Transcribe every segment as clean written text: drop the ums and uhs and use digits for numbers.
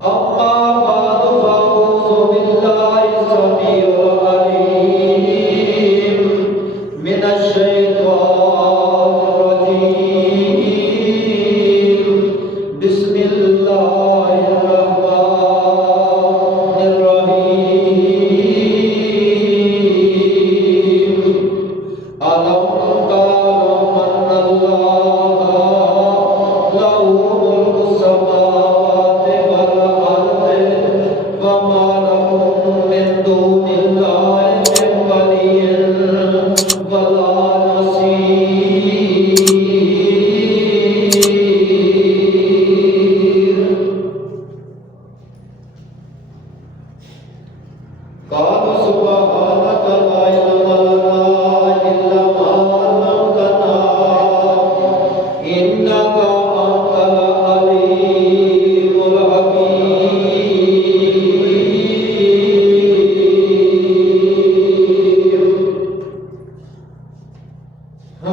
أما بعد فأعوذ بالله السميع العليم من الشيطان الرجيم بسم الله الرحمن الرحيم ألم تعلم أن الله له ملك السماوات والأرض وما لكم من دون الله من ولي ولا نصير قالوا سبحانك لا علم لنا إلا ما علمتنا إنك أنت العليم الحكيم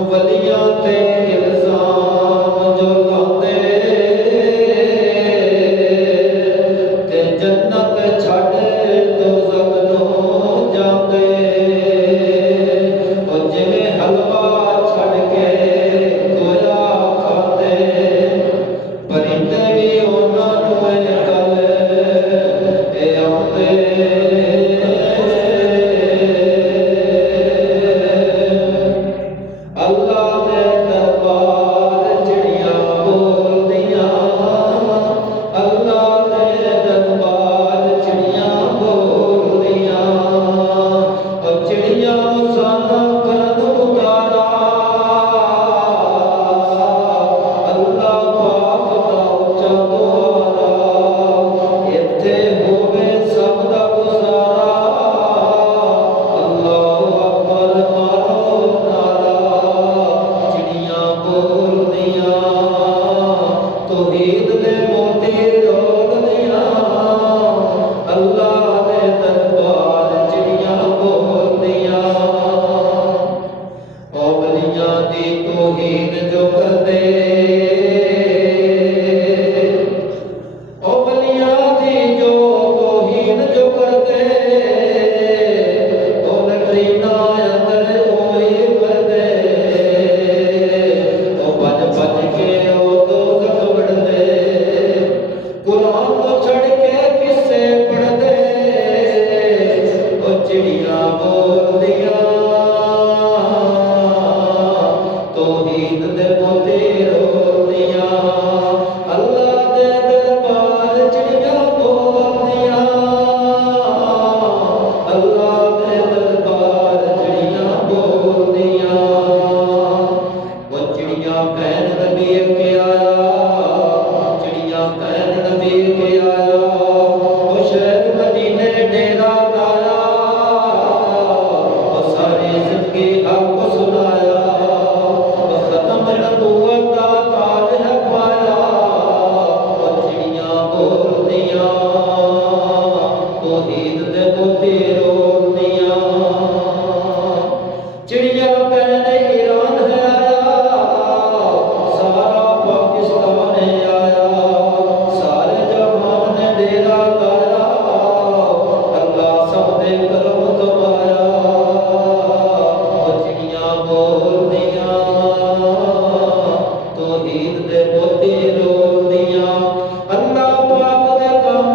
ولیاں تے الزام جو لاندے تے جنت چھڈ دوزخ نوں جاندے او جویں حلوا چھڈ کے گویا کھاندے پرندے وی انہاں نوں اے گل اے آندے اللہ دے دربار چڑیاں بولدیاں اللہ دے دربار چڑیاں بولدیاں او چڑیاں سانا کرن پکارا اللہ پاک دا اونچا دوارا ایتھے ہووے سب دا گزارا اللہ اکبر مارو نعرہ چڑیاں بولدیاں توحید دے موتی رولدیاں اللہ دے دربار چڑیاں بولدیاں اولیاء دی توہین جو کردے اولیاء دی جو توہین جو کردے او لٹرینا اندر اوہی کردے او بج بج کے او دوزخ وڑدے قرآن تو چھڑ کے قصے پڑھدے او چڑیاں بولدیاں توحید دے موتی رولدیاں اللہ دے دربار چڑیاں بولدیاں اللہ دے دربار چڑیاں بولدیاں وہ چڑیاں کہن نبی کے آیا چڑیاں کہن نبی کے آیا وہ شہر مدینے ڈیرا لایا وہ ساری زندگی حق سنایا وہ ختم نبوت دا تاج ہے پایا وہ چڑیاں بولدیاں توحید دے موتی رولدیاں چڑیاں کہن ایران ہے آیا سارا پاکستان ہے آیا سارے جہان نے ڈیرا لایا اللہ سب دے کرم کمایا وہ چڑیاں بولدیاں توحید دے موتی رولدیاں اللہ پاک دے کام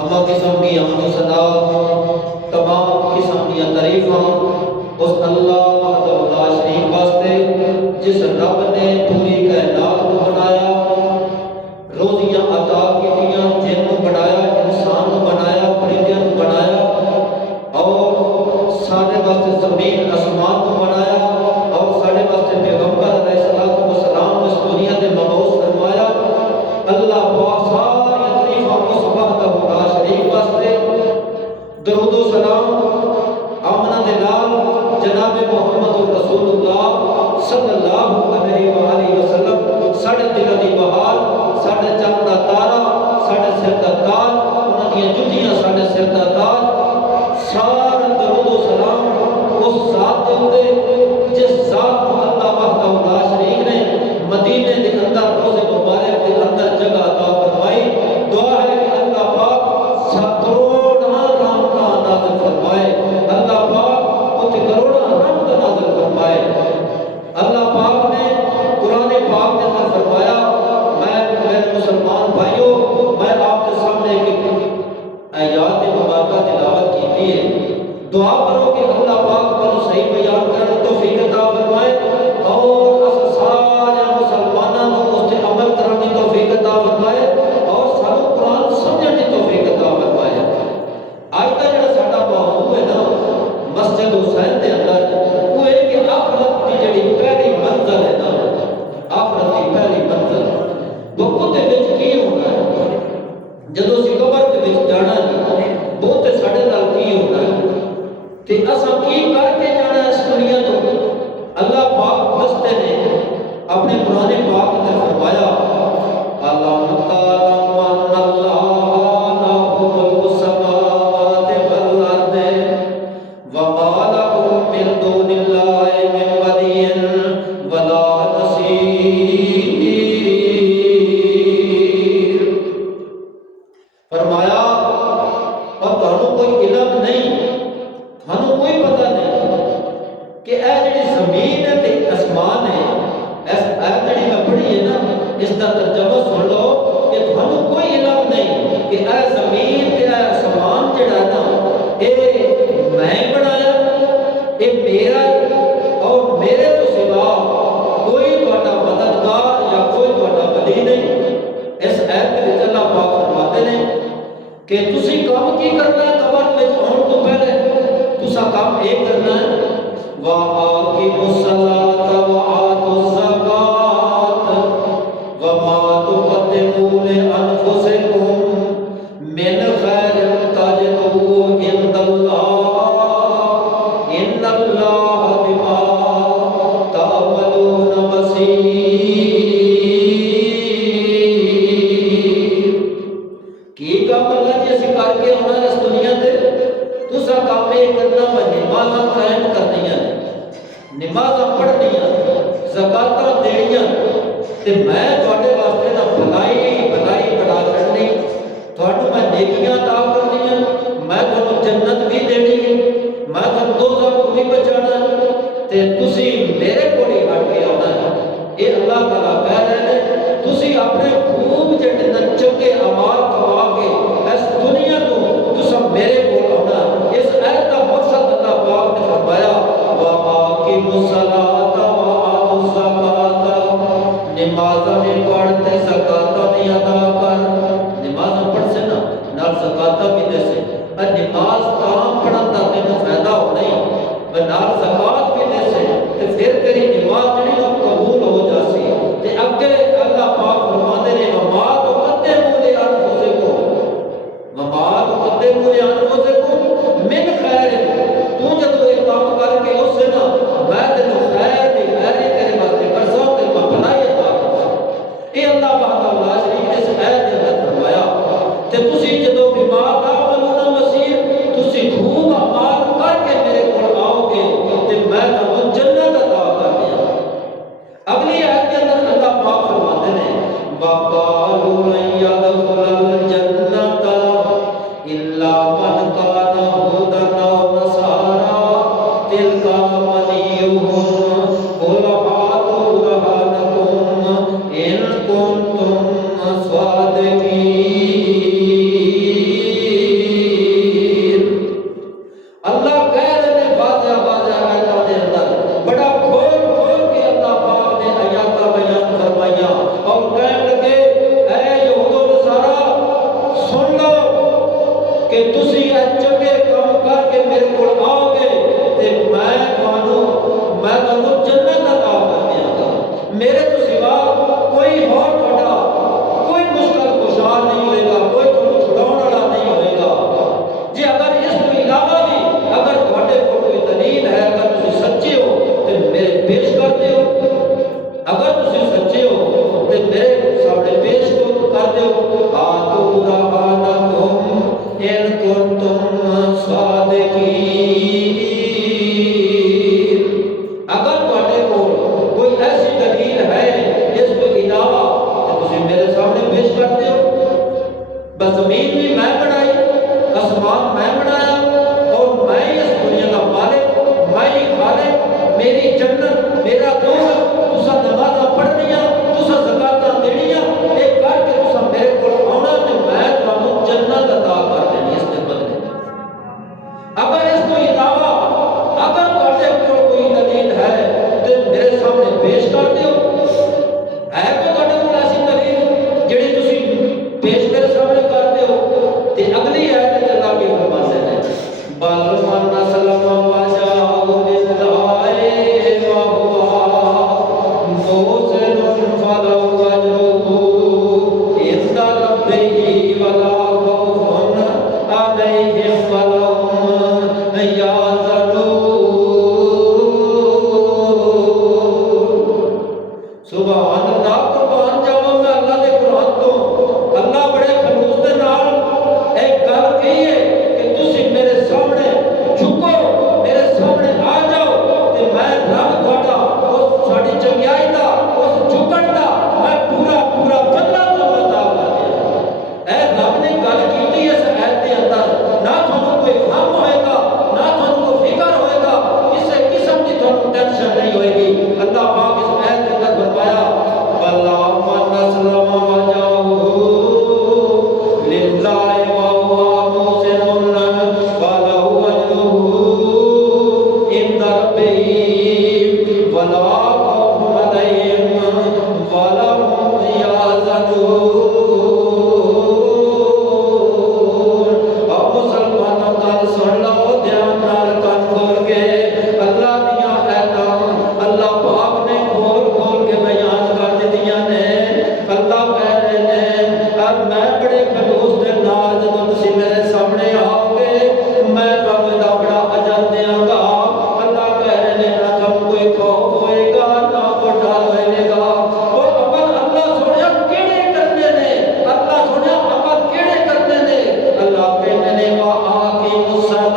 ہما قسم کی حمد و ثنا تمام قسم کی تعریفاں اس اللہ وحدہ لا شریک واسطے جس رب نے پوری کائنات کو بنایا، روزیاں عطا کیتیاں، جن کو بنایا، انسان کو بنایا، پرندیاں کو بنایا، اور سارے واسطے زمین آسمان کو بنایا، اور سارے واسطے پیغمبر علیہ السلام اس دنیا میں مبعوث فرمایا۔ اللہ پاک ساری تعریفاں اس وحدہ لا شریک واسطے، درود و سلام آمنہ دلال جناب محمد رسول اللہ صلی اللہ علیہ وآلہ وسلم، ساڑھے دلوں دی بہار، ساڑھے چند دا تارا، ساڑھے سر دا تاج، انہاں دیاں جتیاں ساڑھے سر دا تاج، سارا درود و سلام اس ذات دے ہوتے جس ذات کو اللہ وحدہ لا شریک نے مدینے دے اندر روزے مبارک دے اندر جگہ عطا فرمائی۔ دعا ہے کہ اللہ پاک کروڑاں رحمتاں نازل فرمائے، اللہ پاک اتنے کروڑاں رحمتاں نازل فرمائے۔ اللہ پاک نے قرآن پاک کے اندر فرمایا، میں میرے مسلمان بھائیوں، میں آپ کے سامنے ایک آیات مبارکہ تلاوت کی ہے، دعا کرو کہ اللہ پاک کو صحیح بیان کرنے توفیق عطا فرمائے اور اس سارے مسلمانوں کو اس تے عمل کرنے کی توفیق عطا فرمائے اور سارے قرآن سمجھنے کی توفیق عطا فرمائے۔ آج کا جڑا ساڈا موضوع ہے نا مسجد حسین دے اندر، وہ ہے کہ آخرت کی جڑی پہلی منزل ہے نا، آخرت کی پہلی منزل وہ دے وچ کی ہونا ہے، جدوں اسی قبر دے وچ جانا ہے بہت ساڈے نال کی ہونا ہے تے اساں کی کر کے جانا اس دنیا تو۔ اللہ پاک دستے نے اپنے قرآن پاک نے فرمایا، اللہ تعالی من اللہ لہ ملک السماوات والارض وما لکم من دون اللہ من ولی ولا نصیر۔ فرمایا اور تانوں کوئی علم نہیں، تانوں کوئی پتہ نہیں کہ اے جڑی زمین ہے تے آسمان ہے، اس آیت جڑی میں پڑھی ہے نا اس کا ترجمہ سن لو کہ تانوں کوئی علم نہیں کہ اے زمین تے اے آسمان جڑا ہے نا اے میں بنایا، اے میرا اور میرے تو سوا کوئی تہاڈا مددگار یا کوئی تہاڈا ولی نہیں۔ اس آیت دے وچ اللہ پاک فرماتے ہیں کہ تسی کام کی کرنا ہے قبر وچ آن تو پہلے، تسا کام ایک کرنا ہے وَآقِمُوا الصَّلَاةَ وَآتُوا الزَّكَاةَ وَمَا تُقَدِّمُوا لِأَنفُسِكُم مِّنْ خَيْرٍ تَجِدُوهُ عِندَ اللَّهِ إِنَّ اللَّهَ بِمَا تَعْمَلُونَ بَصِيرٌ۔ کی کام اللہ جی اسی کر کے آنا اس دنیا تے، تسا کام یہ کرنا میں نمازاں قائم کرنیاں، نمازاں پڑھنیاں، زکاتاں دینیاں، تے میں تواڈے واسطے نہ بھلائی بڑھا چھڈنی، تواڈوں میں نیکیاں عطا کرنیاں، میں تانوں جنت بھی دینی ہے، میں تانوں دوزخ بھی بچانا ہے، تے تسی میرے کول ہی ہٹ کے آنا ہے۔ یہ اللہ تعالیٰ کہہ رہے ہیں تسی اپنے خوب جڑے چنگے اعمال کما کے اس دنیا کو تسا میرے کول آنا۔ اس آیت کا مقصد اللہ پاک نے فرمایا وَآقِمُوا الصَّلَاةَ وَآتُوا الزَّكَاةَ، نمازاں بھی پڑھتے زکاتاں بھی ادا کر، نمازاں پڑھ سے نا نال زکاتاں بھی دے سے، اور نماز تاں پڑھن دا تینوں فائدہ ہو نہیں، نال زکات بھی دے سے تے پھر تیری نماز جڑی وہ قبول ہو جاسی۔ تے اگے اللہ پاک فرماتے ہیں وما تقدموا لانفسکم، وما تقدموا لانفسکم من خیر، تو جب یہ کام کر کے اس سے نا میں تینوں خیر دی خیری تیرے واسطے کرساں تے میں بھلائی عطا کرساں۔ یہ اللہ وحدہ لا شریک نے اس آیت کے اندر فرمایا تے تسی جدوں بما تعملون بصیر، تسی خوب اعمال کر کے میرے کول آؤ گے تے میں تانوں جنت عطا کر دیا۔ اگلی آیت کے اندر اللہ پاک فرماتے ہیں وَقَالُوا لَن يَدْخُلَ الْجَنَّةَ إِلَّا مَنْ كَانَ هُودًا أَوْ نَصَارَىٰ تِلْكَ أَمَانِيُّهُمْ قُلْ هَاتُوا بُرْهَانَكُمْ إِن كُنتُمْ صَادِقِينَ۔ کہ تسی اے چنگے کام کر کے میرے کول آؤ گے تے میں تانوں جنت عطا کر دیاں گا. میرے تو سوا کوئی اور تھوڑا کوئی مشکل کشا نہیں ہوئے گا, کوئی تانوں چھڑاؤن والا نہیں ہوئے گا. جی اگر اس کو علاوہ بھی اگر تھوڑے کو کوئی دلیل ہے, اگر تسی سچے ہو تے میرے پیش کر دیو. اگر تسی سچے ہو تے میرے سامنے پیش کر دیو. آتو برہانکم ان کنتم صادقین. اگر تھوڑے کو کوئی ایسی دلیل ہے اس کو علاوہ تو تسی میرے سامنے پیش کر دیو. بس زمین بھی میں بنائی, آسمان میں بنایا, اور میں اس دنیا کا مالک, میں ہی خالق. میری جنت میرا دوست. تسا نمازاں پڑھنیاں, تسا زکاتاں دینیاں, ایک کر کے تسا میرے کول آنا تے میں تانوں جنت عطا کر دینی اس دے بدلے. اگر اس کو علاوہ اگر تواڈے کول کوئی دلیل ہے تے میرے سامنے پیش کر دیو. ہے کوئی تواڈے کول ایسی دلیل جڑی تسی پیش میرے سامنے کر دیو. تے اگلی آیت وچ اللہ کی فرماتے ہیں بل من اسلم وجهه لله وهو محسن فله أجره عند ربه ولا خوف عليهم ولا هم يحزنون. سبحان اللہ, قربان جاواں میں اللہ دے قرآن تو. اللہ بڑے خلوص دے نال ایک گل کہی ہے کہ تسی میرے سامنے جھکو, میرے سامنے آ جاؤ تے میں رب تہاڈا اس ساڈی چنگیائی دا اس جھکن دا میں پورا بدلہ تانوں عطا کر دیا. اے رب نے گل کیتی اس آیت دے اندر, نہ تانوں کوئی غم ہوئے گا, نہ تانوں کوئی فکر ہوئے گا, کسے قسم دی تانوں ٹینشن نہیں ہوئے گی. اللہ پاک اس آیت کے اندر فرمایا بلا من اسلم وجهه لله وهو محسن فله أجره عند ربه ولا خوف عليهم ولا هم يحزنون. اب مسلمانوں گل سن لو دھیان نال کان کھول کے. اللہ دیاں آیتاں اللہ پاک نے کھول کے بیان کر دتیاں نے. اللہ کہہ رہے نے اب میں بڑے خلوص دے نال جدوں تسی میرے سامنے آؤ گے میں تانوں دا بڑا اجر دیاں گا. اللہ کہہ رہے نے نہ تانوں کوئی خوف ہوئے گا, نہ کوئی ڈر ہوئے گا. وہ عمل اللہ سونے کیڑے کرنے نے, اللہ سونے عمل کیڑے کرنے نے. اللہ کہنے نے وآقیموا الصلاۃ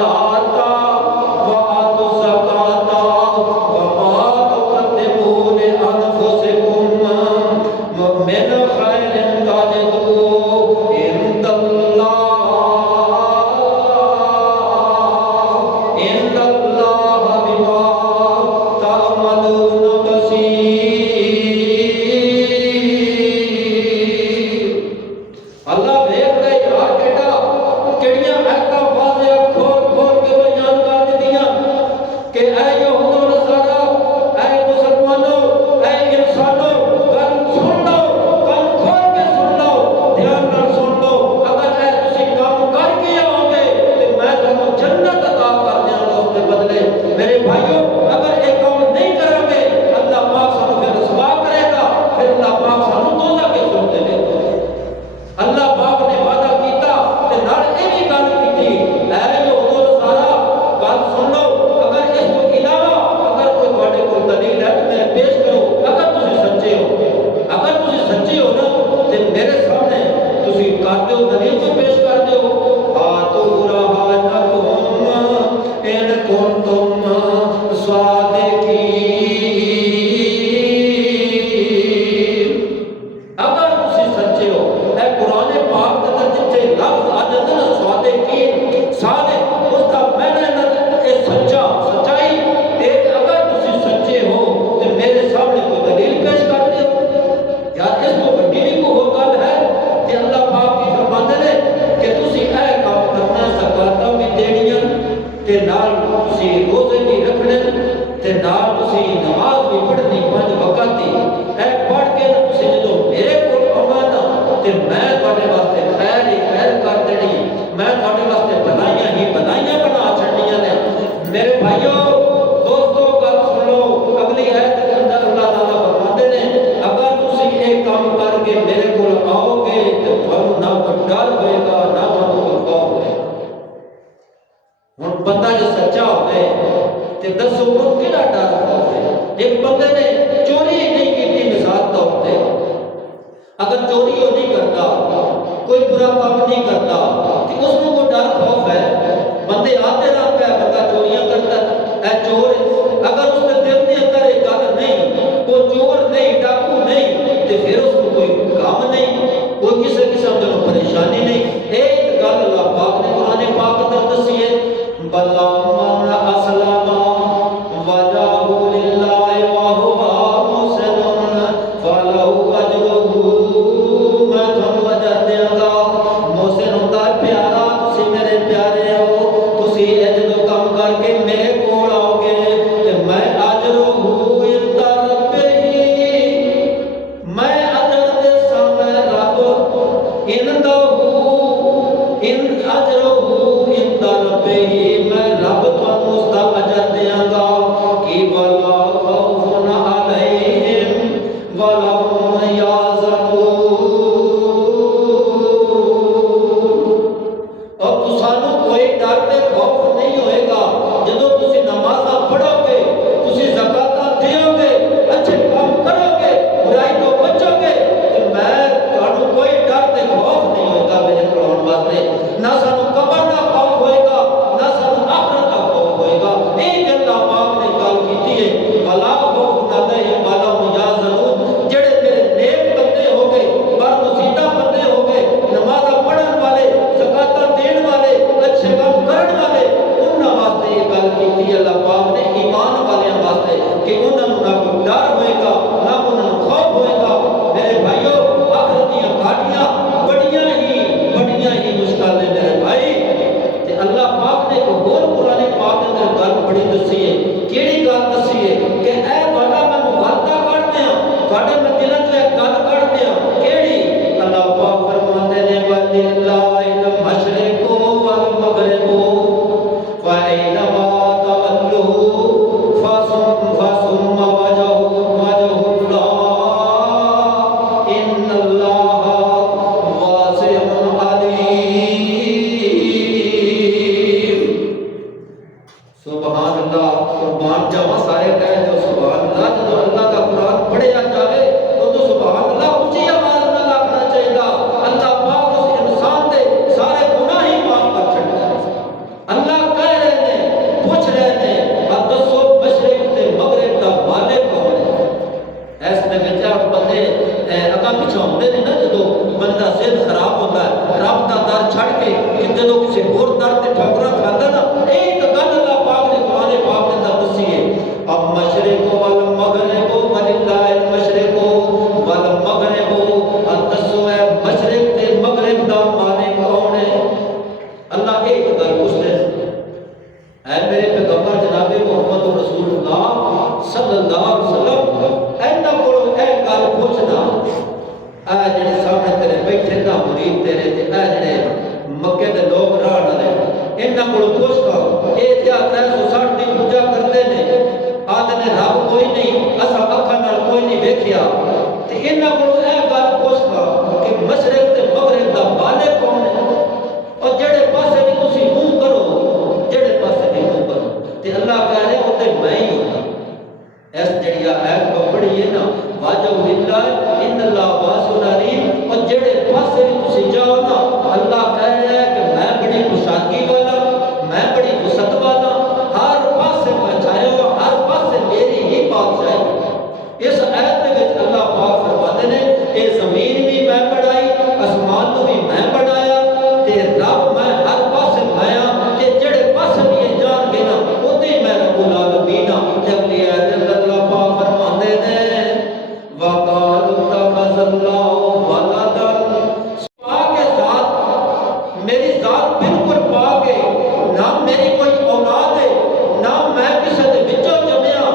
وآتوا الزکاۃ وما تقدموا لأنفسکم من خیر تجدوه عند اللہ بما تعملون بصیر. اللہ دیکھ رہے یار کیڑیاں آیتاں واضح کھول کے بیان کر دتیاں کہ اے یہود و نصارا, اے مسلمانوں, اے انسانوں, گل سن لو, کان کھول کے سن لو, دھیان نال سن لو. اگر اے تسی کام کر کے آؤ گے تے میں تانوں جنت عطا کر دیاں گا اس دے بدلے. میرے بھائیو, اگر یہ کام نہیں کرو گے اللہ پاک سانوں پھر رسوا کرے گا, پھر اللہ پاک سانوں دوزخ کے سٹ دے گا. اللہ پاک نے وعدہ کیتا تے نال اے بھی گل کیتی اے یہود و نصارا گل سن لو. اگر اس کو علاوہ اگر کوئی تواڈے کول دلیل ہے تے میرے پیش کرو. اگر تسی سچے ہو نا تے میرے سامنے تسی کر دیو, دلیل کو پیش کر دیو. آتو برہانکم ان کنتم صادقین. اگر تسی سچے ہو, اے قرآن پاک دے اندر جتھے لفظ آ جاندے نا صادقین, صادق اس دا معنی اے سچا, سچائی. اگر تسی سچے ہو تے میرے سامنے کوئی دلیل پیش کر دیو. یار اس کو بڑی بھی کوئی گل ہے کہ اللہ پاک کی فرماندے نے کہ تسی اے کام کرنا, زکاتاں بھی دینیاں تے نال تسی روزے بھی رکھنے تے نال تسی نماز بھی پڑھنی 5 وقت دی. اے پڑھ کے تسی جدوں میرے کول آنا نا تے میں تواڈے واسطے خیر ہی خیر کر دینی, میں تواڈے واسطے ہوئے تے دسو وہ کیڑا ڈر خوف ہے؟ ایک بندے نے چوری نہیں کی مثال طور پہ، اگر چوری وہ نہیں کرتا، کوئی برا کام نہیں کرتا، تو اس کو ڈر خوف ہے؟ بندے آتے رہتے ہیں، بندہ چوریاں کرتا ہے، اے چور ہے، اگر اس کے دل کے اندر ایک گل نہیں، وہ چور نہیں، ڈاکو نہیں، تو پھر اس کو کوئی کام نہیں، کوئی کسی قسم کی پریشانی نہیں۔ ایک گل اللہ پاک نے قرآن پاک اندر دسی ہے، بلا من اسلم وجهه لله وهو محسن فله اجره، میں تھانوں اجر دیاں گا۔ محسن ہوندا پیارا، تسی میرے پیارے ہو، تسی اے جدوں کم کر کے میرے کول آؤ گے تے میں اجرہ عند ربہ، میں اجر دے سامنے رب اندہ ان اجرہ عند ربہ، میں رب تانوں اس دا اجر دیاں گا کہ ولا خوف علیہم ولا هم یحزنون۔ اور تسانوں کوئی ڈر تے خوف نہیں ہوئے گا جدوں تسی نمازاں پڑھو گے، تسی زکاتاں دیو گے، اچھے کام کرو گے، برائی تو بچو گے، تو میں تانوں کوئی ڈر تے خوف نہیں ہوئے گا میرے کول آਉਣ واسطے، نہ سانوں قبر دا خوف ہوئے گا، نہ سانوں آخرت دا خوف ہوئے گا۔ یہ اللہ پاک نے گل کیتی ہے، ولا خوف علیہم ولا هم یحزنون۔ جڑے میرے نیک بندے ہو گئے، برگزیدہ بندے ہو گئے، نمازاں پڑھن والے، زکاتاں دین والے، اچھے کام کرن والے، انہاں واسطے یہ گل کیتی ہے اللہ پاک نے، ایمان والیاں واسطے، کہ انہاں نوں نہ کوئی ڈر ہوئے گا، نہ انہاں نوں خوف ہوئے گا۔ میرے بھائیو، آخرت دیاں گھاٹیاں بڑیاں ہی مشکل نے میرے بھائی، تے اللہ پاک نے ایک اور قرآن پاک اندر گل بڑی دسی ہے۔ کیڑی گل دسی ہے کہ اے تہاڈا میں مغالطہ کر دیاں، تہاڈے میں دل وچ ایک گل کر دیاں، کیڑی؟ اللہ پاک فرماندے نے وَلِلَّهِ الْمَشْرِقُ وَالْمَغْرِبُ فَأَيْنَمَا تَوَلُّوا فَثُمَّ وَجْهُ اللَّهِ إِنَّ اللَّهَ وَاسِعٌ عَلِيمٌ۔ سبحان اللہ، قربان جاواں سارے کہہ جو سبحان اللہ۔ جدوں اللہ کا قرآن پڑھیا جاوے تو سبحان اللہ اونچی آواز نال آکھنا چاہیے۔ اللہ پاک اس انسان دے سارے گناہ ہی معاف کر چھڈدا ہے۔ اللہ کہہ رہے نے، پوچھ رہے نے، اب دسو مشرق تے مغرب دا مالک کون ہے؟ اس دے وچ بندے اگاں پیچھے ہوندے نے نا، جدوں بندہ ذہن خراب ہوندا ہے، رب دا در چھڑ کے کہ جدوں کسی ہور در تے ٹھوکراں کھاندا نا، ایک گل اللہ پاک نے قرآن پاک کے اندر دسی ہے، اب مشرق والمغرب وللہ المشرق والمغرب، اب دسو ہے مشرق تے مغرب دا مالک کون ہے؟ اللہ ایک گل پوچھتے ہیں، اے میرے پیغمبر جناب محمد رسول اللہ صلی اللہ علیہ وسلم، ایناں کولوں اے گل پوچھنا، اے جڑے سامنے تیرے بیٹھے نا مرید تیرے تے اے جڑے مکے دے لوگ رہن والے، انہاں کولوں پوچھنا، اے کیا 360 دی پوجا کردے نے، آدھے نے رب کوئی نہیں، اساں اکھاں نال کوئی نہیں ویکھیا، تے انہاں کولوں اے گل پوچھنا کہ مشرق تے مغرب دا مالک کون ہے؟ اور جڑے پاسے بھی تسی منہ کرو، جڑے پاسے بھی منہ کرو، تے اللہ کہہ رہے اوتے میں ہی ہوں۔ اس جڑی آیت پڑھی ہے نا، واجہ للہ ان اللہ واسع علیم، اور جڑے پاسے بھی تسی جاؤ نا، اللہ کہہ رہا ہے کہ میں بڑی کشادگی والا، میں بڑی وسعت والا، ہر پاسے میں چھایا ہوا، ہر پاسے میری ہی بادشاہی۔ اس آیت دے وچ اللہ پاک فرماتے نے، اے زمین بھی میں بنائی، آسمان کو بھی میں بنایا، تے رب میں ہر پاسے میں ہاں، تے جڑے پاسے بھی یہ جان گے نا، اوتے میں رب العالمین ہاں۔ جب یہ آیت اللہ پاک فرماتے نے، وَقَالُوا اتَّخَذَ اللَّهُ وَلَدًا، پاک ذات، میری ذات بالکل پاک ہے، نہ میری کوئی اولاد ہے، نہ میں کسی دے وچوں جمیا،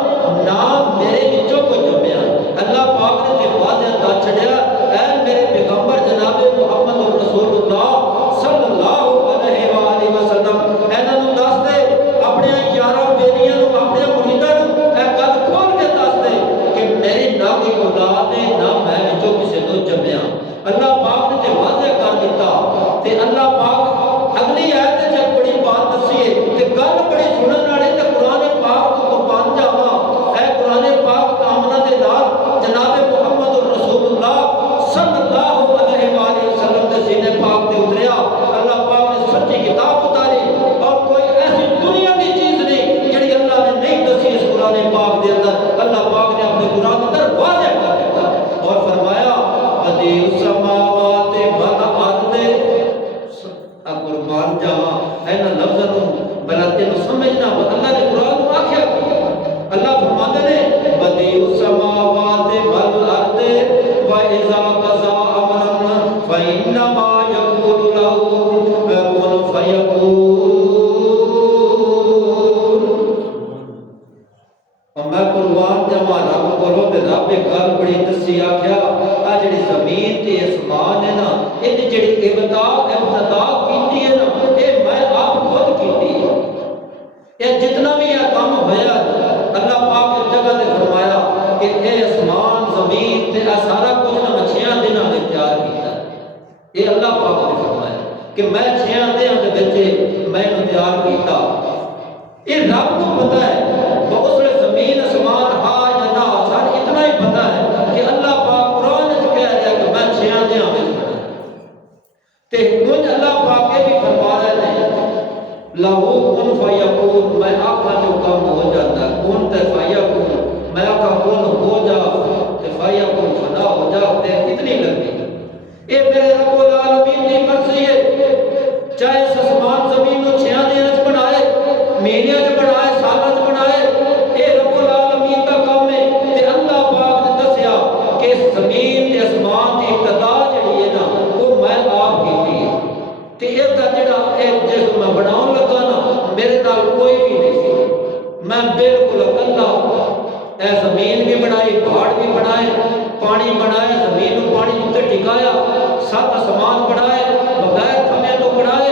نہ میرے وچوں کوئی جمیا۔ اللہ پاک نے تے واضح دس چھڑیا، اے میرے پیغمبر جناب محمد رسول اللہ صلی اللہ علیہ وآلہ وسلم، انہاں نوں دس دے، اپنے یاراں بیلیاں نوں، اپنے مریداں نوں اے گل کھول کے دس دے کہ میری نہ کوئی اولاد ہے، نہ میں وچوں کسی نوں جمیا۔ اللہ پاک نے تے واضح کر دیتا، تے اللہ پاک اگلی آیت وچ بڑی بات دسی ہے کہ قربان جاواں اینا لفظاں نوں بلا تینوں سمجھنا اللہ نے قرآن میں آکھیا اللہ فرماندے نے بدیع السماوات والارض واذا قضى امرا فانما يقول له كن فيكون۔ میں قربان جاواں رب کولوں تے رب گل بڑی دسی آکھیا آ جڑی زمین تے آسمان ہے نا اے جڑی ابتدا کیتی ہے نا اے میں آپ خود کیتی ہے۔ یہ جتنا بھی یہ کام ہویا اللہ پاک اس جگہ تے فرمایا کہ اے آسمان زمین تے سارا کچھ نہ میں 6 دنوں میں تیار کیتا ہے۔ یہ اللہ پاک نے فرمایا کہ میں 6 دنوں دے وچ میں نے تیار کیتا۔ یہ رب کو پتہ ہے بہت سارے زمین آسمان ہا یا نہ سارا اتنا ہی پتہ ہے کہ اللہ پاک قرآن وچ کہہ رہا ہے کہ میں 6 دنوں میں بنایا تے کچھ اللہ پاک یہ بھی فرما رہے ہیں لہو کن فیکون، میں آقا جو کام ہو جاتا ہے کن تے فیکون، میں آقا کن ہو جا تے فیکون فنا ہو جا تے اتنی لگتی۔ اے میرے رب العالمین کی مرضی ہے، چاہے آسمان زمین کو 6 دنوں وچ بنائے، مہینے وچ بنائے، سال وچ بنائے، اے رب العالمین کا کام ہے۔ تے اللہ پاک نے دسیا کہ زمین تے آسمان دی ابتدا جڑی ہے نا وہ میں آپ کیتی ہے تے اے دا جڑا جس میں بناؤں لگا نا میرے نال کوئی بھی نہیں سی، میں بالکل اکلا اے زمین بھی بنائی، پہاڑ بھی بنائے، پانی بنائے، زمین کو پانی تے ٹکایا، 7 آسمان بنائے بغیر تھمے تو بنائے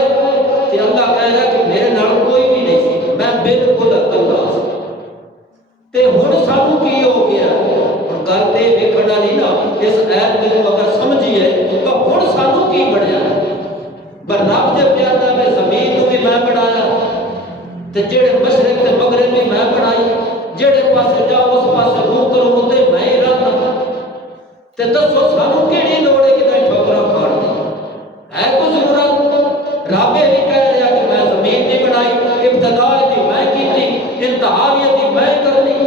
تے اللہ کہہ رہا کہ میرے نال کوئی بھی نہیں سی، میں بالکل اکلا سی۔ تے ہن سانوں کی ہو گیا ہن گل تے ویکھن والی نا اس ایت نوں اگر سمجھیے تو ہن سانوں کی بنیا پر رب دے پیارا میں زمین نوں بھی میں بنایا تے جڑے مشرق تے مغرب بھی میں بنائی، جڑے پاسے جاؤ اس پاسے منہ کرو اوتے میں ہی رہنا تے دسو سانوں کیڑی لوڑ ہے کہ ٹھوکراں کھان دی ہے کوئی ضرورت؟ رب یہ کہہ رہا کہ میں زمین نہیں بنائی، ابتدا دی میں کیتی، انتہا دی میں کرنی،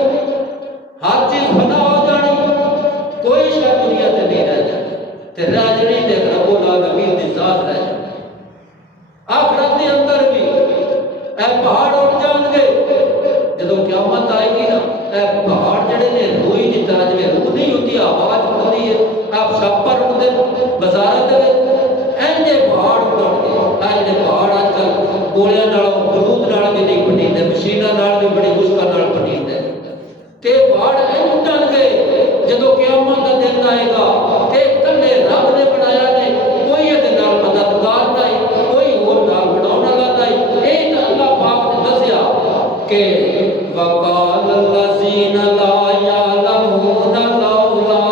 ہر چیز فنا ہو جانی، کوئی شے دنیا تے نہیں رہ جانی تے رہ جانی تے رب العالمین دی ذات رہ جانی۔ آخرت کے اندر بھی اے پہاڑ اٹھ جان گے جدو قیامت آئے گی نا اے پہاڑ جڑے نے روئی کی طرح جی روح نہیں ہوتی آواز اٹھتی ہے آپ چھپر اٹھتے بازار دے اینجے پہاڑ اٹھ گے آ جڑے پہاڑ آج کل گولیاں نال بارود نال بھی نہیں پٹیندے مشیناں نال بھی بڑی مشکل نال پٹیندے تے پہاڑ این اٹھن گے جدو قیامت کا دن آئے گا تے کلے رب نے بنایا نے کوئی یہ نال مددگار نہیں کوئی اور نال بناؤن والا نہیں۔ اے تے اللہ پاک نے دسیا کہ وقال الذین لا یعلمون لولا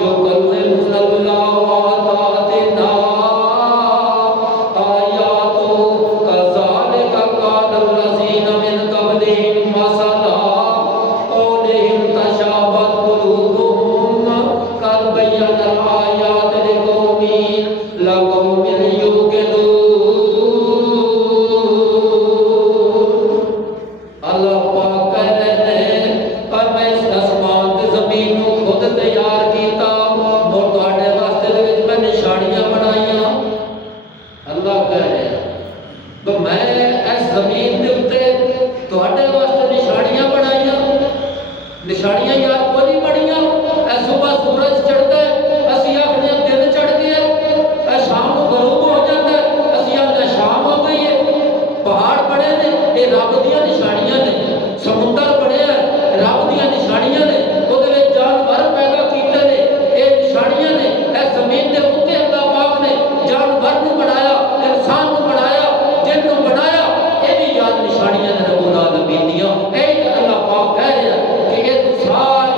یکلمنا اللہ وتأتینا آیات کذالک قال الذین من قبلہم مثلا قولہم تشابہت قلوبہم قد بینا الآیات لقوم یوقنون۔ اللہ پاک کہہ رہے ہیں پر میں اس آسمان تے زمین کو خود تیار کیتا اور تواڈے واسطے دے وچ میں نشانیاں بنائیاں۔ اللہ کہہ رہے ہیں تو میں اس زمین دے اوتے تواڈے واسطے نشانیاں بنائیاں۔ نشانیاں یار کوئی بڑیاں اے صبح سورج چڑھتا ہے اسی آخنے دن چڑھ گیا، اے شام کو غروب ہو جاتا ہے اسی آخنے شام ہو گئی ہے۔ پہاڑ بڑے نے یہ رب دیاں نشانیاں نے، سمندر بڑے ہیں رب دیاں نشانیاں نے، وہ جانور پیدا کیتے نے یہ نشانیاں نے۔ اے زمین دے اوتے اللہ پاک نے جانور نو بنایا، انسان نو بنایا، جن نو بنایا، یہ بھی یاد نشانیاں نے رب العالمین دیاں۔ اے اللہ پاک کہہ رہا کہ یہ ساری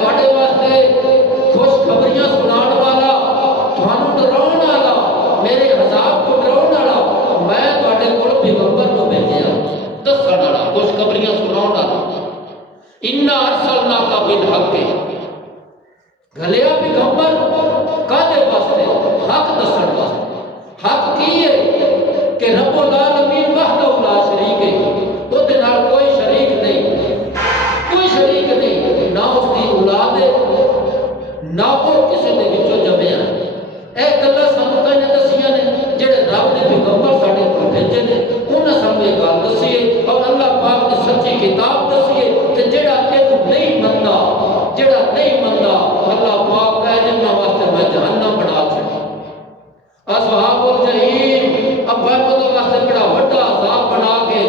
تھوڑے واسطے خوشخبریاں سنان والا، تھانوں ڈراؤن والا، میرے عذاب کو ڈراؤن والا میں تھوڑے کول پیغمبر کو بھیجیا، دسن والا، خوشخبریاں سناؤن والا۔ اِنَّا أَرْسَلْنَاكَ بِالْحَقِّ، گھلیا پیغمبر کادے واسطے؟ حق دسن واسطے۔ حق کی ہے کہ رب العالمین وحدہ لا شریک ہے، وہ دے نال کوئی شریک نہیں، کوئی شریک نہیں، نہ اس کی اولاد ہے نہ وہ کسی دے وچوں جمیا۔ اے گلاں سانوں کنے دسیاں نے جڑے رب نے پیغمبر ساڈے کول بھیجے نے، انہاں سانوں یہ گل دسی ہے اور اللہ پاک نے سچی کتاب دسی ہے تے جڑا اینوں نہیں مندا، جڑا نہیں مندا، اللہ پاک کہے جنہاں واسطے میں جہنم بنا چھڈی۔ اصحاب الجحیم ابا کو واسطے بڑا وڈا عذاب بنا کے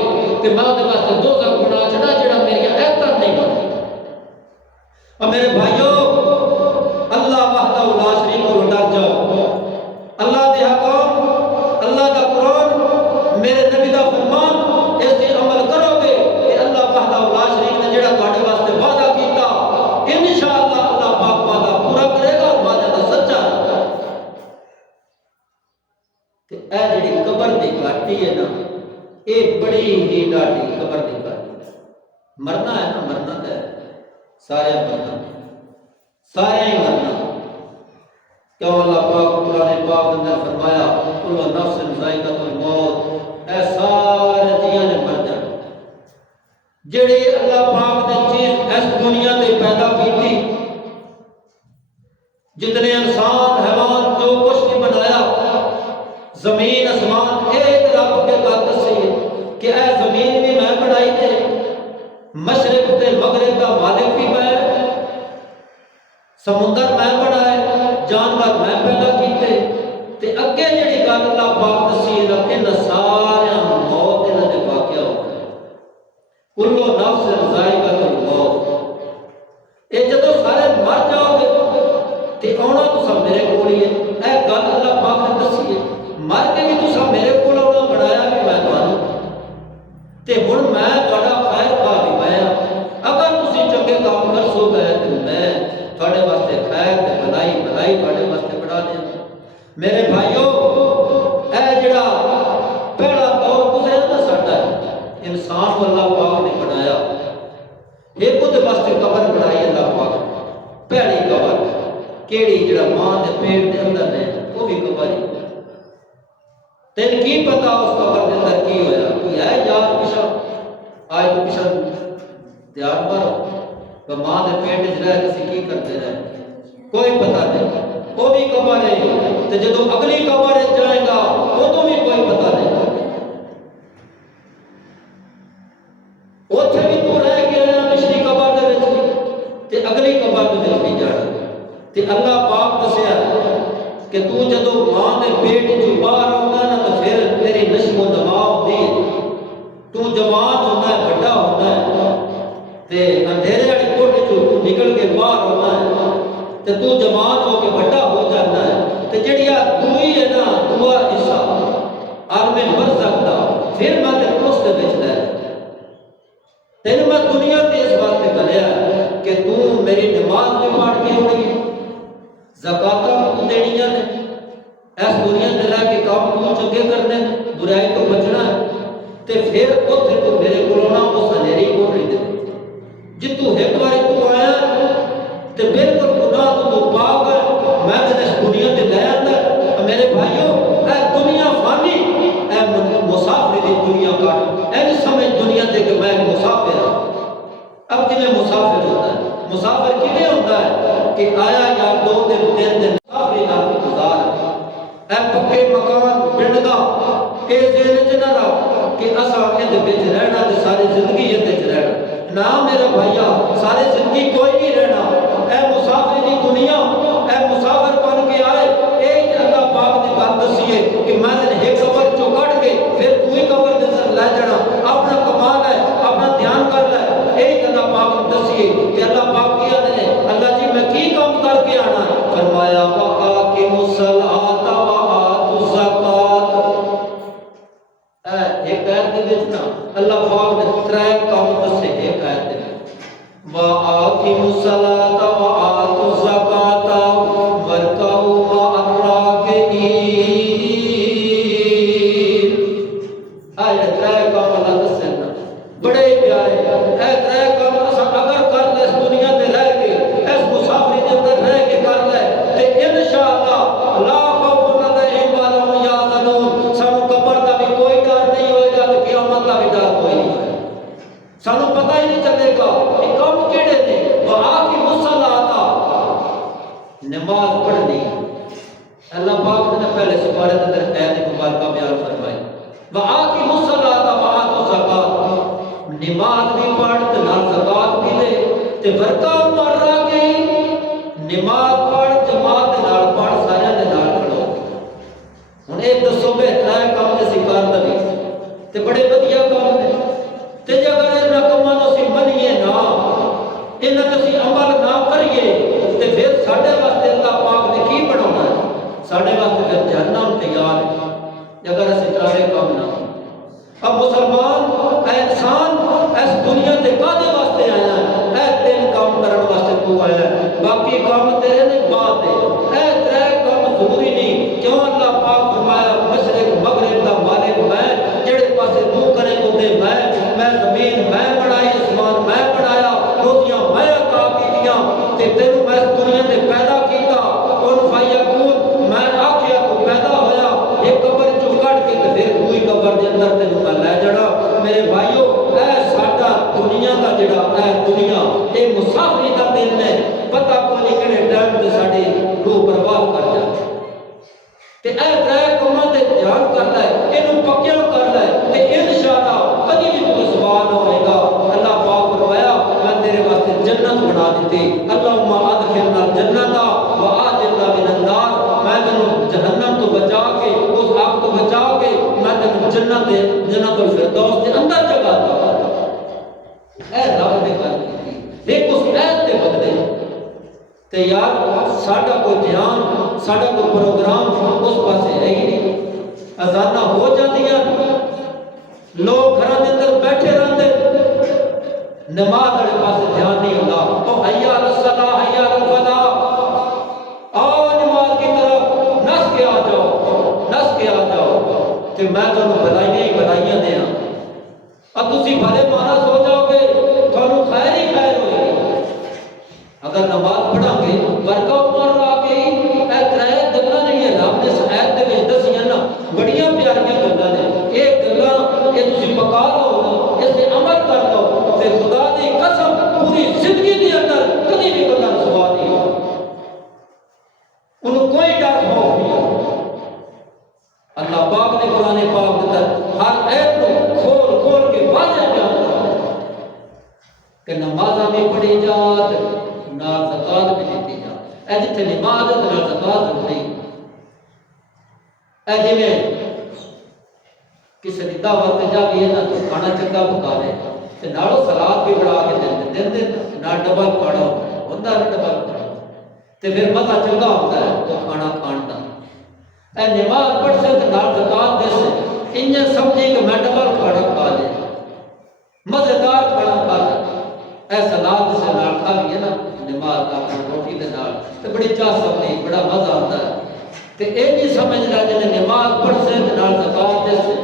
تے میں دے واسطے دوزخ بنا چھڈا جڑا میری ایتاں نہیں مندا۔ اور میرے بھائیوں، اللہ وحدہ لا شریک کو ڈر جاؤ، اللہ دے حکم، اللہ دا قرآن، میرے نبی دا فرمان، اس تے عمل کرو گے کہ اللہ وحدہ لا شریک نے جڑا تہاڈے واسطے وعدہ کیتا انشاءاللہ اللہ پاک وعدہ پورا کرے گا اور وعدہ دا سچا ہے۔ تے اے جڑی قبر دی گھاٹی ہے نا، اے بڑی ہی ڈاڈی قبر دی گھاٹی ہے۔ مرنا ہے نا، مرنا ہے، سارے مرنا، سارے ہی مرنا۔ کیوں اللہ پاک قرآن پاک نے فرمایا کل نفس ذائقۃ الموت، اے سارے جیاں نے مر جانا۔ جڑی اللہ پاک نے چیز اس دنیا تے پیدا کیتی، جتنے انسان حیوان جو کچھ بھی بنایا، زمین آسمان، ایک رب کے گل دسی کہ اے زمین بھی میں بنائی تے مشرق تے مغرب کا مالک بھی میں، سمندر میں بنائے، جانور میں پیدا کیتے، تے اگے جڑی گل اللہ پاک دسی ان سارے موت انہاں دے واقعہ ہو گئے۔ کل نفس ذائقۃ الموت، اے جدوں سارے مر جاؤ گے تے آنا تساں میرے کول ہی ہے۔ اے گل اللہ پاک نے دسی ہے، مر کے بھی تساں میرے کول آنا، بنایا بھی میں تانوں، تے ہن میں تہاڈا خیر خواہ بھی میں ہاں۔ اگر تسی چنگے کام کرسو گے تے میں تہاڈے واسطے خیر تے بھلائی تہاڈے واسطے بنا دیں۔ میرے بھائیو، اے جڑا پہلا دور گزریا نا ساڈا، انسان کو اللہ پاک نے بنایا، ایک خود واسطے قبر بنائی اللہ پاک نے، پہلی قبر کیڑی جڑا ماں دے پیٹ دے اندر ہے، وہ بھی قبر ہی۔ تین کی پتا اس قبر دے اندر کی ہویا؟ کوئی ہے یاد پیچھا؟ آج تو پیچھا دیار پر ماں دے پیٹ وچ رہ کسی کی کرتے رہے، کوئی پتہ نہیں۔ وہ بھی قبر ہے، تے جدوں اگلی قبر جائے گا وہ بھی کوئی پتہ نہیں۔ اوتھے بھی تو رہ کے رہنا پچھلی قبر دے وچ تے اگلی قبر دے وچ بھی جانا۔ تے اللہ پاک دسیا کہ تو جدوں ماں دے پیٹ چوں باہر آوندا نا تے پھر تیری نشو و نما ہوندی ہے، تو جوان ہونا ہے، بڑا ہونا ہے، تے اندھیرے والی کوٹھ چوں تو نکل کے باہر ہونا ہے تے تو جوان ہو کے بڑا ہو جانا ہے۔ تے جڑی دوئی ہے نا، دعا حصہ عالم برزخ دا، پھر میں تے اس دے وچ لے تینوں میں دنیا تے اس واسطے گلیا کہ تو میری نماز بھی پڑھ کے ہونی، زکاتاں تو دینیاں نے، اس دنیا تے رہ کے کام تو چنگے کرنے، برائی تو بچنا ہے، تے پھر اوتھے تو میرے کول آنا اس ہنیری کوٹھی دے جتوں ایک بار تو آیا تے بالکل گناہ تو پاک ہے، میں تے اس دنیا تے لے آندا۔ میرے بھائیو، اے دنیا فانی، اے مسافر دی دنیا کا، اے نہیں سمجھ دنیا تے کہ میں مسافر ہوں۔ اب جی میں مسافر ہوتا ہے، مسافر کیویں ہوتا ہے کہ آیا یا 2 دن 3 دن مسافری نال گزار، اے پکے مکان پنڈ دا اے ذہن وچ نہ رکھ کہ اساں اِہدے وچ رہنا تے ساری زندگی اِہدے وچ رہنا۔ نہ میرا بھائیا، ساری زندگی کوئی نہیں رہنا۔ اے مسافر دی دنیا، اے مسافر بن کے آئے، اے اللہ پاک نے بات دسی ہے کہ میں نے ایک قبر چوں کٹ کے پھر دوئی قبر دے اندر لے جانا، اپنا کمال ہے، اپنا دھیان کر لے۔ اے اللہ پاک نے دسی ہے کہ اللہ پاک کیا نے اللہ جی میں کی کام کر کے آنا؟ فرمایا وَأَقِیمُوا الصَّلَاةَ وَآتُوا الزَّکَاةَ۔ ایک آیت دے وچ نا اللہ پاک نے 3 کام دسے ایک آیت دے وچ، وَأَقِیمُوا الصَّلَاةَ نماز پڑھنی اللہ پاک نے پہلے سپارے کے اندر آیت مبارکہ بیان فرمائی وَآقِمُوا الصَّلَاةَ وَآتُوا الزَّکَاةَ نماز بھی پڑھ تے نال زکات بھی لے تے برکا مر رہا گئی نماز پڑھ جماعت دے نال پڑھ سارے دے نال کھڑو ہن ایک دسو بہتر ہے کام تے سکار لگی تے بڑے ودیا کام نے تے جے اگر انہاں کماں نوں اسی منیے نا انہاں تے اسی عمل نہ کریے تے پھر ساڈے واسطے اللہ پاک نے کی بناونا ہے ساڈے واسطے پھر جہنم تیار ہے اگر اسی سارے کام نہ اب مسلمان اے انسان اس دنیا تے کادے واسطے آیا ہے اے تین کام کرن واسطے تو آیا ہے باقی کام تیرے نے بعد دے اے ترے کام ضروری نہیں کیوں اللہ پاک فرمایا مشرق مغرب دا مالک میں جڑے پاسے منہ کرے اوتے میں زمین میں بنائی آسمان میں بنایا روٹیاں میں عطا کیتیاں تے تینوں میں اس دنیا تے پیدا کیتا کون فیکون میں آکھیا تو پیدا ہویا ایک قبر چوں کڈ کے تے پھر دوئی قبر دے اندر تینوں میں لے جڑا میرے بھائیو اے ساڈا دنیا دا جڑا اے دنیا اے مسافری دا دن ہے پتہ کوئی کہڑے ٹائم تے ساڈی روح برباد کر جائے تے اے ترے کماں تے دھیان کر لے اینوں پکیا کر لے تے انشاءاللہ کبھی بھی تو سوال ہوئے گا اللہ پاک فرمایا میں تیرے واسطے جنت بنا دیتی اللہم ادخلنا الجنت واجرنا من النار میں تینوں جہنم تو بچا کے اس آگ تو بچا کے میں تینوں جنت الفردوس کے اندر جگہ دوں اے رب نے کر دی دیکھ اس ایت کے بدلے تے یار ساڈا کوئی دھیان ساڈا کوئی پروگرام اس پاسے ہے ہی نہیں اذاناں ہو جاندیاں لوگ گھراں دے اندر بیٹھے رہندے نماز والے پاسے دھیان نہیں ہوندا او حی علی الصلاۃ حی علی الفلاح آؤ نماز کی طرف نس کے آ جاؤ تے میں تانوں بھلائیاں دیاں اب تسی بھلے مانس ہو جاؤ گے تانوں خیر ہی خیر ہوئے گی اگر نماز پڑھاں گے برکہ عمر آ گئی اے ترے گلاں جڑیاں رب نے اس آیت دے وچ دسیاں نا بڑیاں پیاریاں گلاں نے یہ گلاں یہ تسی پکا لو اس تے عمل کر لو تے خدا دی قسم پوری زندگی دے اندر کبھی بھی بندہ رسوا نہیں ہو انہوں کوئی ڈر خوف نہیں اللہ پاک نے قرآن پاک کے اندر ہر ایت کو کھول کے واضح بیان کرا کہ نمازاں بھی پڑھی جات نال زکات بھی دیتی جا اے جتھے نماز ہے نال زکات ضروری اے جویں کسی دی دعوت جا بھی ہے نا تو کھانا چنگا پکا لے تے نالو سلاد بھی بڑھا کے دے نال ڈبل کھانا ہوندا ہے ڈبل کھانا تے پھر مزہ چنگا ہوتا ہے وہ کھانا کھان دا اے نماز پڑھ سے تے نال زکات دے سے انج سمجھی کہ میں ڈبل کھانا کھا لے مزیدار کھانا کھا لے اے سلاد سے نال کھا لیے نا نماز دا روٹی دے نال تے بڑی چاہ سمجھی بڑا مزہ آتا ہے تے اے نہیں سمجھ رہا جے نماز پڑھ سے تے نال زکات دے سے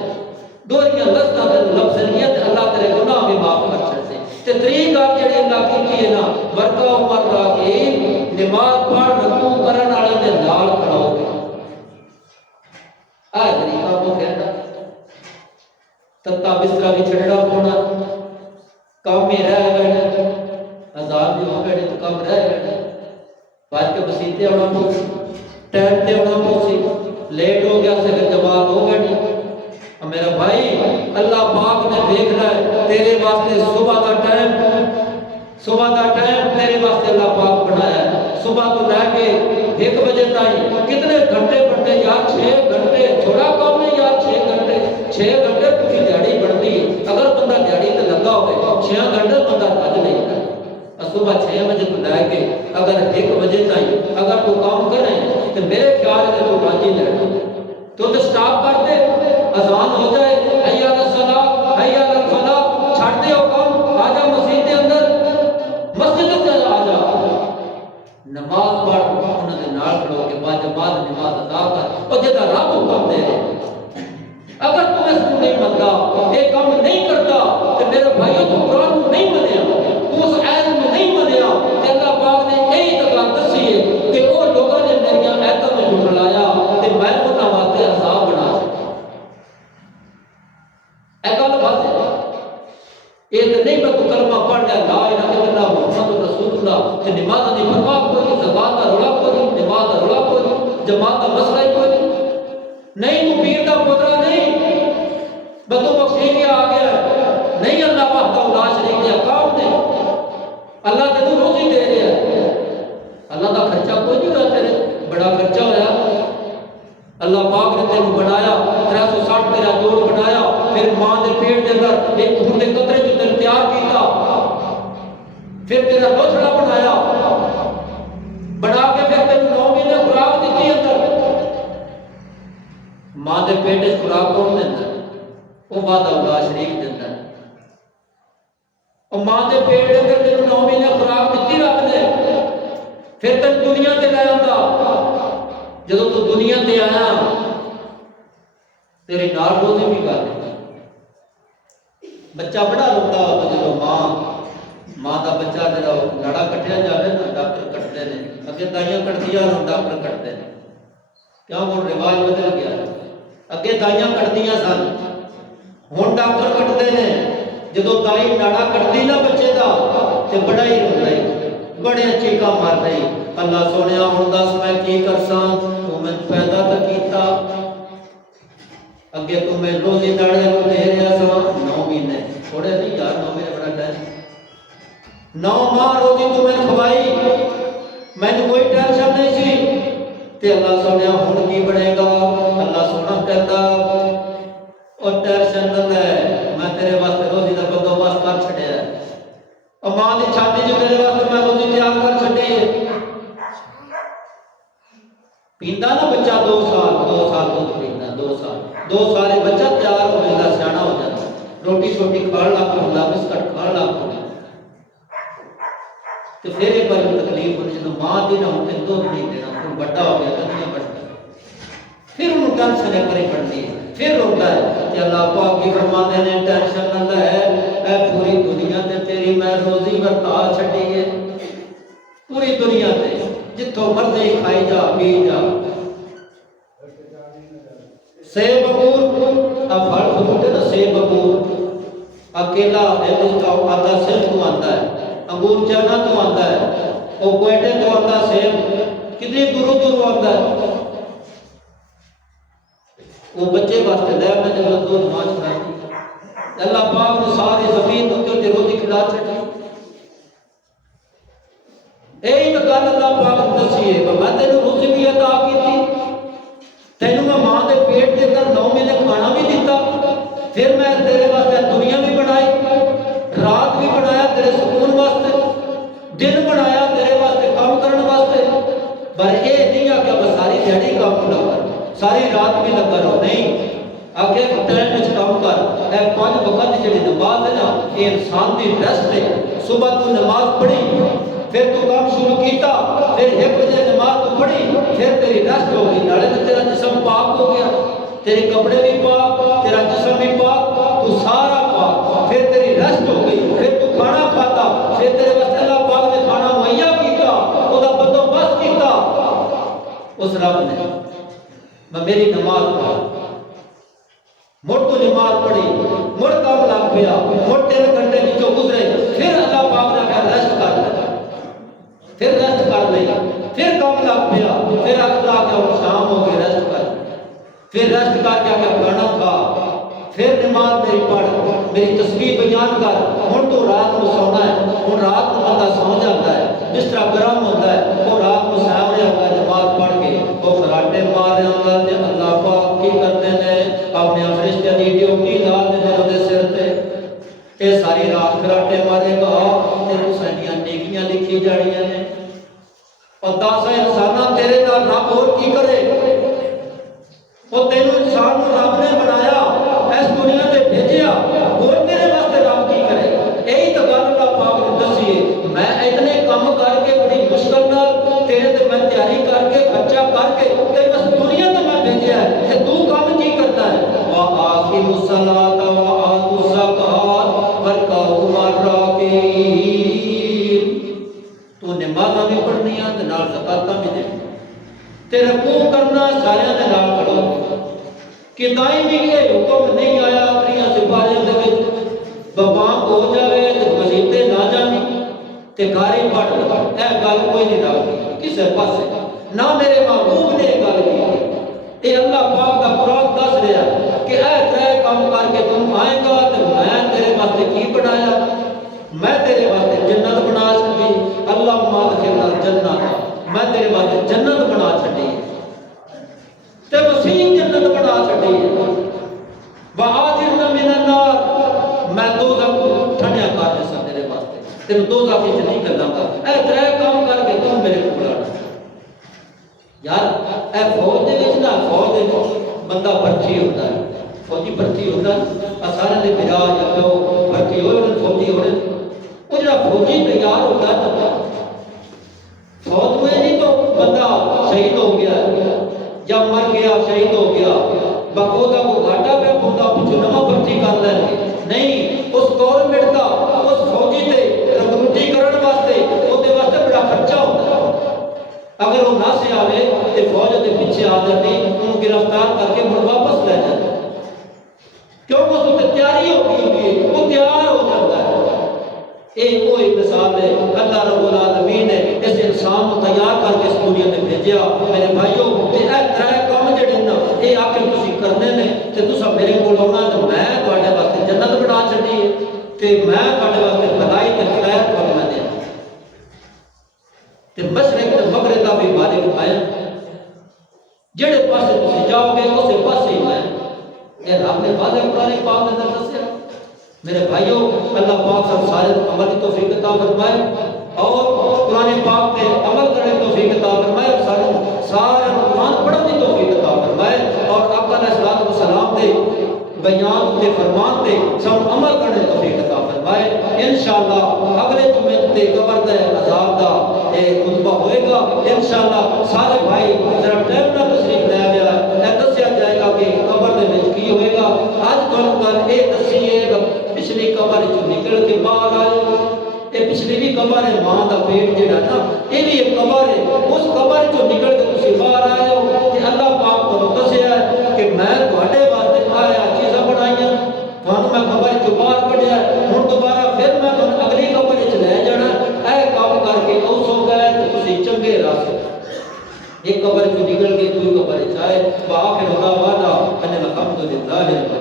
دوریاں لفظاں دے لفظ نہیں تے اللہ تیرے گناہ بھی معاف کر چھڑے تے طریقہ جڑی اللہ کیتی ہے نا برکہ عمر را کے نماز پڑھ رکوع کرن والے دے نال کھڑا ہو گیا اے طریقہ کو کہنا تتا بستر بھی چھڑنا پونا کام ہی رہ گئے ہزار بھی ہو گئے تو کم رہ گئے بعد کے مسیتے ہونا پوسی ٹائم تے ہونا پوسی لیٹ ہو گیا سے پھر جماعت ہو گئی میرا بھائی اللہ پاک نے دیکھنا ہے تیرے واسطے صبح کا ٹائم تیرے واسطے اللہ پاک بنایا ہے صبح تو لے کے 1 بجے تائیں کتنے گھنٹے بنتے یار 6 گھنٹے تھوڑا کام نہیں یار 6 گھنٹے پوری دیہڑی بنتی ہے اگر بندہ دیہڑی تے لگا ہوئے 6 گھنٹے بندہ رج نہیں کرتا صبح 6 بجے تو لے کے اگر 1 بجے تائیں اگر تو کام کرے تو میرے خیال ہے تو رج ہی لینا تو سٹاپ کر دے اذان ہو جائے حی علی الصلاۃ حی علی الفلاح چھڑ دے ہو کام آ جا مسجد کے اندر مسجد کے آ جا نماز پڑھ انہاں دے نال کھڑو کے بعد جماعت نماز ادا کر اور جدا رب حکم دے اگر تو اس کو نہیں منتا یہ کام نہیں کرتا تو میرے بھائیوں تو قرآن کو نہیں منیا تو اس آیت میں نہیں منیا کہ اللہ پاک نے یہی تکان دسی ہے کہ وہ لوگوں نے میری آیتوں میں جھٹلایا کہ میں انہاں واسطے عذاب بنا یہ تو نہیں میں تو کلمہ پڑھ لیا لا الہ الا اللہ محمد رسول اللہ تے نماز دی پرواہ کوئی زکات دا رولا کوئی نماز جماعت کا مسئلہ ہی کوئی نہیں، تو پیر کا پوترا نہیں، بدو بخشی کیا آ گیا ہے نہیں، اللہ وحدہ لا شریک کے احکام نے، اللہ تینوں روزی دے رہا ہے، اللہ کا خرچہ کوئی نہیں ہوا تیرے، بڑا خرچہ ہوا، اللہ پاک نے تینوں بنایا 360 تیرا جوڑ بنایا، پھر ماں کے پیٹ کے اندر ایک خون کے قطرے جو تیرے تیار کیتا، پھر تیرا لوتھڑا بنایا، بنا کے پھر تینوں 9 مہینے خوراک دیتی اندر، ماں کے پیٹ سے خوراک کون دینا ہے؟ وہ وحدہ لا شریک دینا ہے، اور ماں کے پیٹ کے اندر تینوں 9 مہینے خوراک دیتی رب نے، پھر تین دنیا تے لے آندا، جدو تو دنیا تے آیا تیرے نال روزی بھی کر دیتا، بچہ بڑا روتا ہو جدو ماں کا بچہ جڑا نڑا کٹیا جائے نا، ڈاکٹر کٹتے ہیں، اگے دائیاں کٹدیاں ہوں ڈاکٹر کٹتے ہیں، کیوں وہ رواج بدل گیا، اگے دائیاں کٹدیاں سن ہوں ڈاکٹر کٹتے ہیں، جدو دائی ناڑا کٹتی نا بچے کا تو بڑا ہی روتا ہے، بڑے چیخا مار رہی، اللہ سونے ہوں دس میں کی کرساں، تو میں پیدا تو کیتا، اگے تو میں روزی ناڑے کو دے رہا سا 9 مہینے، تھوڑے نہیں یار 9 مہینے بڑا ٹائم، 9 ماہ روزی تو میں کھوائی، میں نے کوئی ٹینشن نہیں سی، تے اللہ سونے ہوں کی بنے گا، اللہ سونا کہتا اور ٹینشن نہ لے، میں تیرے واسطے روزی کا بندوبست کر چھڑیا ہے، اور ماں کی چھاتی جو تیرے واسطے میں روزی تیار کر چھڑی ہے، پیندا نا بچہ 2 سال دودھ پیندا، 2 سال بچہ تیار ہو جاتا، سیاح ہو جاتا، روٹی شوٹی کھان لگ پڑتا، بسکٹ کھان لگ پڑتا، تو پھر ایک بار تکلیف ہوئی جب ماں دی نہ ہوتے دودھ نہیں دینا، پھر بڑا ہو گیا دنیا بڑھتا، پھر انہوں ٹینشن کرے پڑتی ہے، پھر روتا ہے کہ اللہ پاک کی فرماتے ہیں ٹینشن نہ لے، اے پوری دنیا تے تیری میں روزی برتا چھٹی ہے، پوری دنیا تے جتوں مرضی کھائی جا پی جا، سیب انگور اب پھل فروٹ ہے نا، سیب انگور اکیلا ہندوستان آتا سندھ تو آتا ہے، انگور چائنا تو آتا ہے، اور کوئٹے تو آتا سیب کتنی دوروں دوروں آتا ہے، وہ بچے واسطے لے میں جب دودھ ماں چھڑاتی، اللہ پاک نے ساری زمین اتر کے روزی کھلا چھڑی، یہی تو گل اللہ پاک نے دسی ہے کہ میں تینوں روزی بھی عطا کی تھی، تینوں میں ماں کے پیٹ کے اندر 9 مہینے کھانا بھی دیتا، پھر میں تیرے واسطے دنیا بھی بنائی، رات بھی بنایا تیرے سکون واسطے، دن بنایا تیرے واسطے کام کرنے واسطے، پر یہ نہیں آ کہ بس ساری دیہڑی کام نہ کر، ساری رات بھی نہ کرو، نہیں آگے ٹائم وچ کام کر، اے 5 وقت جڑی نماز ہے نا، یہ انسان دی ریسٹ ہے، صبح تو نماز پڑھی، پھر تو کام شروع کیتا، پھر 1 بجے نماز تو پڑھی، پھر تیری ریسٹ ہو گئی، نالے تو تیرا جسم پاک ہو گیا، تیرے کپڑے بھی پاک، تیرا جسم بھی پاک، تو سارا پاک، پھر تیری ریسٹ ہو گئی، پھر تو کھانا کھاتا، پھر تیرے واسطے اللہ پاک نے کھانا مہیا کیتا، خدا بندوبست کیتا، اس رب نے میں میری نماز پڑھا، مڑ تو نماز پڑھی، مڑ کام لگ پیا، مڑ 3 گھنٹے جو گزرے، پھر اللہ پاک نے کہا ریسٹ کر لے، پھر ریسٹ کر لئی، پھر کام لگ پیا، پھر اللہ کے شام ہو گئی ریسٹ کر، پھر ریسٹ کر کے آگے کھانا کھا، پھر نماز میری پڑھ، میری تسبیح بیان کر، ہن تو رات کو سونا ہے، ہن رات کو بندہ سو جاتا ہے، بستر گرم ہوتا ہے، وہ رات کو سو رہا ہوتا ہے نماز پڑھ کے، وہ خراٹے مار رہا ہوتا ہے، اللہ پاک کی کرتے ہیں اپنے فرشتے دی ڈیوٹی لا دیتے ہیں دے سر تے، اے ساری رات خراٹے مارے گا تے تو سانیاں نیکیاں لکھی جانیاں نے، اور 10 انساناں تیرے نال رب اور کی کرے، وہ تینوں انسان رب نے بنایا، اس دنیا تے بھیجیا، اور تیرے واسطے رب کی کرے، یہی تو گل اللہ پاک نے دسی ہے، میں اتنے کام کر کے بڑی مشکل نال تیرے تے میں تیاری کر کے خرچہ کر کے تے بس دنیا تے میں بھیجیا ہے، تے تو کام کی کرتا ہے، وَآقِمُوا الصَّلَاةَ وَآتُوا الزَّكَاةَ وَارْكَعُوا مَعَ الرَّاكِعِينَ، تو نمازاں بھی پڑھنیاں تے نال زکاتاں بھی دینی، تے رکوع کرنا سارے دے نال پڑھو، کہ تائیں بھی یہ حکم نہیں آیا اپنی سپاہیاں دے وچ بابام ہو جاوے تے مسیتے نہ جانی تے گھر ہی پڑھ لو، اے گل کوئی نہیں رکھتی کسے پاسے، نہ میرے محبوب نے گل کی. یہ اللہ پاک کا قرآن دس رہا کہ اے ترے کام کر کے تم آئے گا تو میں تیرے واسطے کی بنایا؟ میں تیرے واسطے جنت بنا چھڈی. اللہ مادخلنا جنت، میں تیرے واسطے جنت بنا چھڈی تے وسیع جنت بنا چھڈی. وآجرنا من النار، میں دوزخ ٹھنڈیا کر دسا تیرے واسطے، تینوں دوزخ وچ نہیں کرنا گا. اے ترے کام کر کے تم میرے کو بلانا. یار اے فوج دے وچ نہ، فوج دے بندہ بھرتی ہوتا ہے، فوجی بھرتی ہوتا ہے، سارے دے میرا یا پیو بھرتی ہوئے فوجی ہوئے. وہ جڑا فوجی تیار ہوتا ہے نا، فوج میں نہیں تو بندہ شہید ہو گیا یا مر گیا شہید ہو گیا بقودا کو گھاٹا پہ پوندا پچھو نواں بھرتی کر لیں گے. نہیں، اس گورنمنٹ دا اس فوجی تے رکروٹی کرن واسطے اودے واسطے بڑا خرچہ ہوتا ہے. اگر وہ نہ سے آوے تو فوج دے پیچھے آ جاتی، انہوں گرفتار کر کے مڑ واپس لے جاتے. کیوں اس تے تیاری ہو گئی ہوئی، وہ تیار ہو جاتا ہے. ایک کوئی مثال ہے، اللہ رب العالمین نے اس انسان کو تیار کر کے اس دنیا میں بھیجا. میرے بھائیوں تے اے ترے کام جڑے نا اے آ کے تسی کرنے نے تے تسا میرے کول آنا تے میں تواڈے واسطے جنت بنا چھڈی ہے تے میں تواڈے واسطے بھلائی تے خیر فرما دیا. تے مشرق تے مغرب دا بھی مالک میں، جڑے پاسے تسی جاؤ گے اسے پاسے ہی میں. اے رب نے واضح قرآن پاک میں اندر دسیا. میرے بھائیوں اللہ پاک سب سارے عمل کی توفیق عطا فرمائے اور قرآن پاک پہ عمل کرنے کی توفیق عطا فرمائے اور سارے قرآن پڑھنے کی توفیق عطا فرمائے اور آقا علیہ الصلوۃ والسلام دے بیان تے فرمان تے سب عمل کرنے کی توفیق عطا فرمائے. انشاءاللہ اگلے جمعے تے قبر دے عذاب دا خطبہ ہوئے گا. انشاءاللہ سارے بھائی ذرا ٹائم نہ تشریف لے آیا. دسیا جائے گا کہ قبر دے وچ کی ہوئے گا. اج تھانوں گل اے دسی ہے پچھلی قبر چ نکل کے باہر آئے. یہ پچھلی بھی قبر ہے، ماں کا پیٹ جڑا نا یہ بھی ایک قبر ہے. اس قبر چ نکل کے تسی باہر آئے ہو کہ اللہ پاک کو دسیا ہے کہ میں تواڈے واسطے آیا چیزاں بنائیاں، تھانوں میں قبر چ باہر کڈیا، ہن دوبارہ پھر میں تھانوں اگلی قبر چ لے جانا. اے کام کر کے اوس ہو گئے تے تسی چنگے راستے ایک قبر چ نکل کے دوسری قبر چ آئے. وآخر دعوانا ان الحمد للہ.